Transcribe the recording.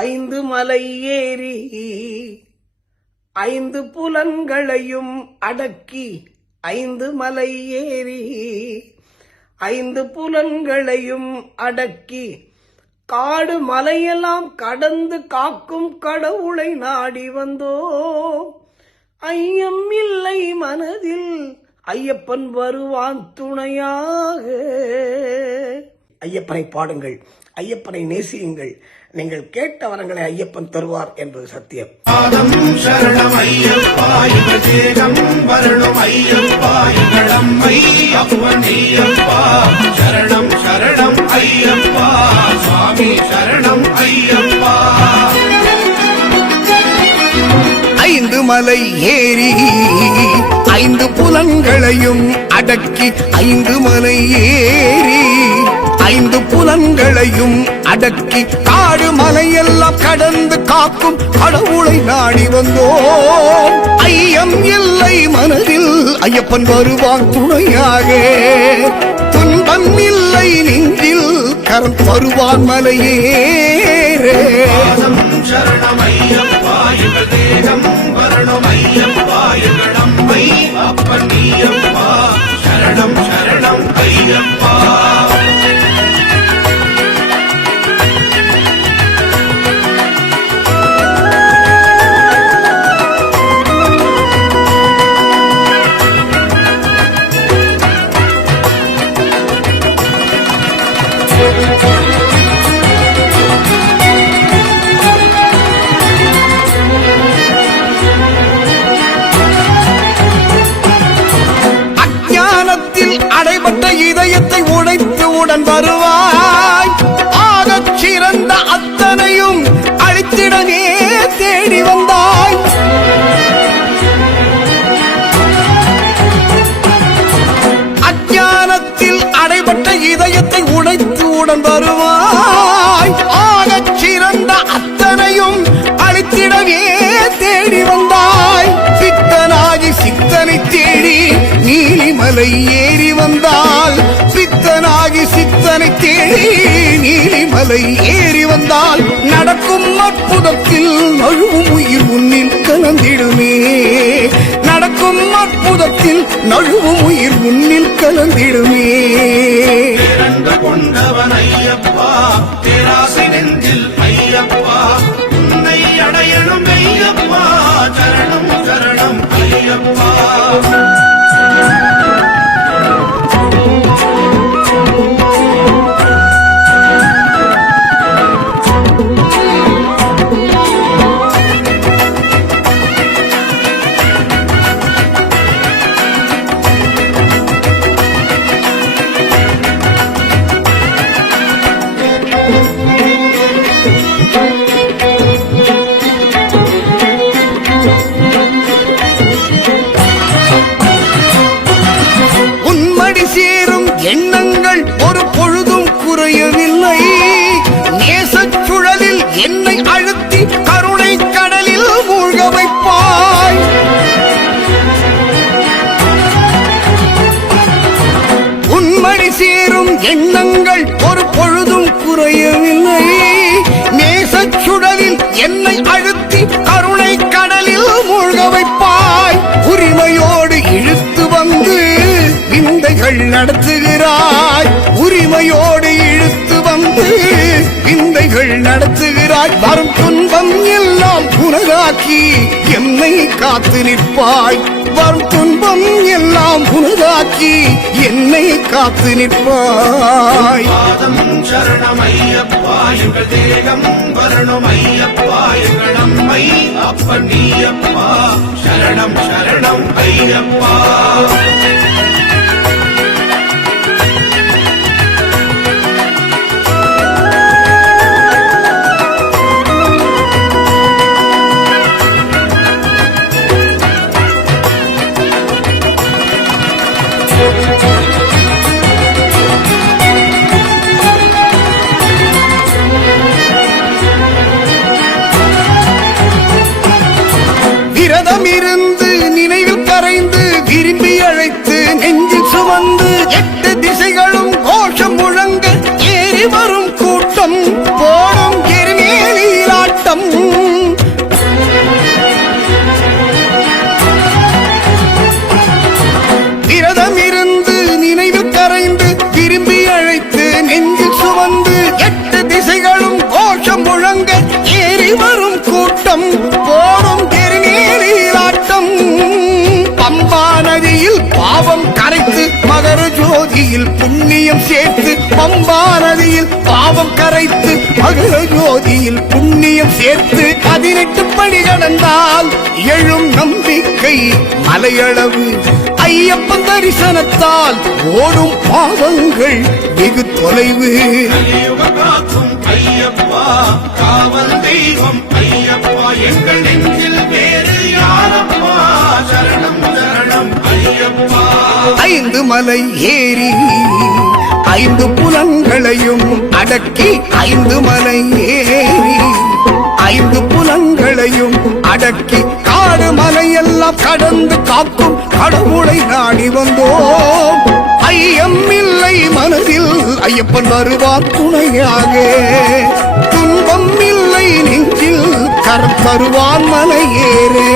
ஐந்து மலை ஏறி ஐந்து புலன்களையும் அடக்கி ஐந்து மலை ஏறி ஐந்து புலன்களையும் அடக்கி காடு மலையெல்லாம் கடந்து காக்கும் கடவுளை நாடி வந்தோ ஐயம் இல்லை மனதில் ஐயப்பன் வருவான் துணையாக. ஐயப்பனை பாடுங்கள் ஐயப்பனை நேசியுங்கள். நீங்கள் கேட்ட வரங்களை ஐயப்பன் தருவார் என்பது சத்தியம். பாதம் சரணம் ஐயப்பா இவர் தேகம் வரணும் ஐயப்பா இங்களம்மை அப்பன் ஐயப்பா. சரணம் சரணம் ஐயப்பா சுவாமி சரணம் ஐயப்பா. ஐந்து மலை ஏறி ஐந்து புலன்களையும் அடக்கி ஐந்து மலை ஏறி ஐந்து புலன்களையும் அடக்கி காடு மலையெல்லாம் கடந்து காக்கும் கடவுளை நாடி வந்தோம். ஐயம் இல்லை மனதில் ஐயப்பன் வருவான் துணையாக. துன்பம் இல்லை நெஞ்சில் கரம் வருவான் மலையே. உடன் வருவாய். ஆகச் சிறந்த அத்தனையும் அழித்திடனே தேடி வந்தாய். அஜானத்தில் அடைபட்ட இதயத்தை உடைத்து உடன் வருவாய். ஆகச் சிறந்த அத்தனையும் அழித்திடவே தேடி வந்தாய். சித்தனாகி சித்தனை தேடி நீலிமலையே நீலிமலை ஏறி வந்தால் நடக்கும் அற்புதத்தில் நழுவும் உயிர் உன்னில் கலந்திடுமே. நடக்கும் அற்புதத்தில் நழுவும் உயிர் உன்னில் கலந்திடுமே. கொண்டவன் ஐயப்பா எண்ணங்கள் ஒரு பொழுதும் குறையவில்லை. நேசச் சுழலில் என்னை அழுத்தி கருணை கடலில் மூழ்க வைப்பாய். உன்மடி சேரும் எண்ணங்கள் ஒரு பொழுதும் குறையவில்லை. நேசச் சுழலில் என்னை அழுத்தி கருணை கடலில் மூழ்க வைப்பாய். உரிமையோடு இழுத்து வந்து விந்தைகள் நடத்து உரிமையோடு இழுத்து வந்து விந்தைகள் நடத்துகிறாய். வரும் துன்பம் எல்லாம் புனதாக்கி என்னை காத்து நிற்பாய். வரும் துன்பம் எல்லாம் புனதாக்கி என்னை காத்து நிற்பாய். பாதம் சரணம் ஐயப்பா எங்கள் தேகம் வரணும் எங்கள் அம்மை அப்பன் நீயப்பா சரணம் சரணம் ஐயப்பா. வைத்து நெஞ்சில் சுமந்து எட்டு திசைகளும் கோஷம் முழங்க ஏறி வரும் கூட்டம் போடும் திருநீரிலாட்டம் பம்பா நதியில் பாவம் கரைத்து மகர ஜோதியில் புண்ணியம் சேர்த்து பம்பா நதியில் பாவம் கரைத்து மகர ஜோதியில் புண்ணியம் சேர்த்து பதினெட்டு படி கடந்தால் எழும் நம்பிக்கை மலையளவு. ஐயப்பன் தரிசனத்தால் ஓடும் பாவங்கள் வெகு தொலைவு. ஐயப்பா காவல் தெய்வம் ஐயப்பா எங்கள் நெஞ்சில் வேறு யாரப்பா? சரணம் சரணம் ஐயப்பா. ஐந்து மலை ஏறி ஐந்து புலன்களையும் அடக்கி ஐந்து மலை ஏறி ஐந்து புலன்களையும் அடக்கி எல்லாம் கடந்து காக்கும் கடவுளை நாடி வந்தோம். ஐயம் இல்லை மனதில் ஐயப்பன் வருவார் துணையாக. துன்பம் இல்லை நெஞ்சில் கரம் தருவான் மலையேறே.